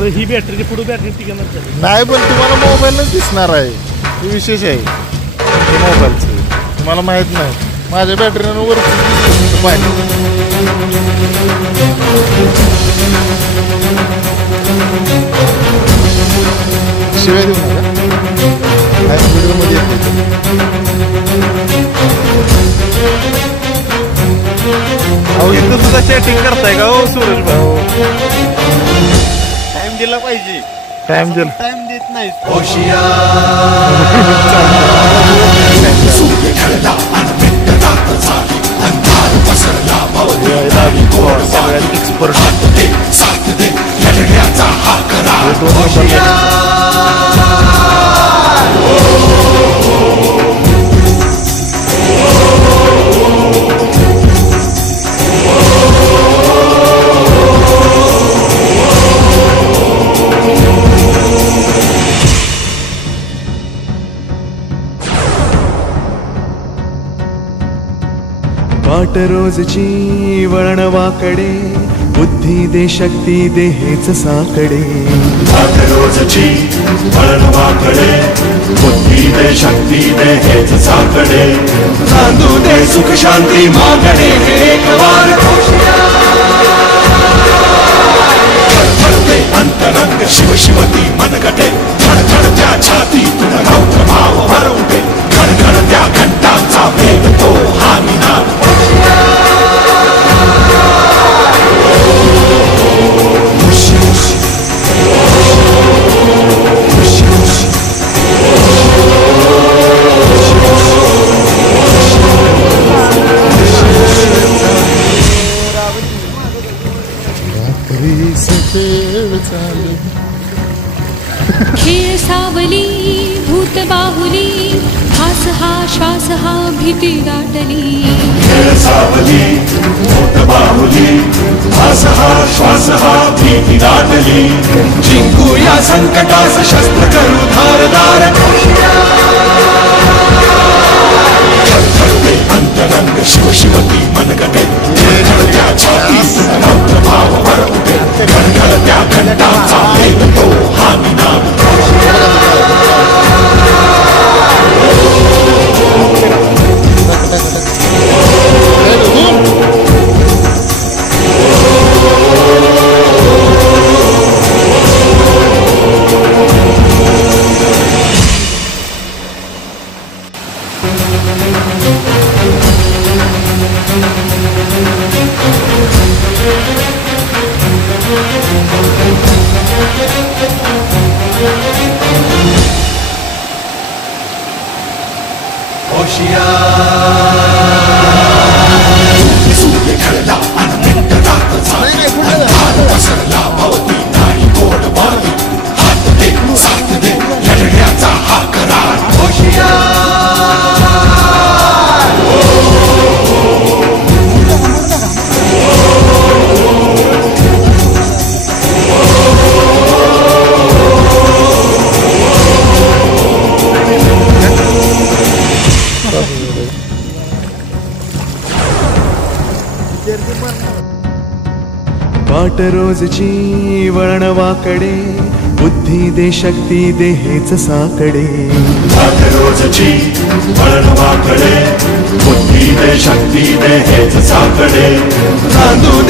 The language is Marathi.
तर ही बॅटरी पुढे बॅटरी टिकणार नाही, पण तुम्हाला मोबाईलच दिसणार आहे, हे विशेष आहे मोबाईलचं. तुम्हाला माहित नाही, माझ्या बॅटरीनं वर शिवाय देऊ नका, व्हिडिओमध्ये अहो इथं सुद्धा सेटिंग करताय का हो सूरज भाऊ? टाइम दिला पाहिजे. टाइम दिला, टाइम देत नाही. वाट रोजची वळणवाकडे, बुद्धी दे शक्ती दे हेच साकडे. वाट रोजची वळणवाकडे, बुद्धी दे शक्ती दे हेच साकडे. नांदू दे सुख शांती मागणे एक वार. धडधडते अंतरंग शिव शिवती मनगटे. धडधडत्या छातीतून रौद्र भाव भरवते. घडघडत्या घंटांचा भेद तो हा निनाद. खेळ सावली भूत बाहुली, हास हा श्वास हा भीती दाटली. खेळ सावली भूत बाहुली, हास हा श्वास हा भीती दाटली. जिंकू या संकटास शस्त्र करू धारदार. धडधडते अंतरंग शिव शिवती मनगटे. धडधडत्या छातीतून रौद्र भाव भरवते. घडघडत्या घंटांचा भेद तो हा निनाद. सूर्य ढळला आणि मिटतात झाले. अंधार पसरला भवती नाही गोड बारी. हात दे साथ दे लढण्याचा हा करार. वाट रोजची वळणवाकडे, बुद्धी दे शक्ती दे हेच साकडे. वाट रोजची वळणवाकडे, बुद्धी दे शक्ती दे हेच साकडे. नांदू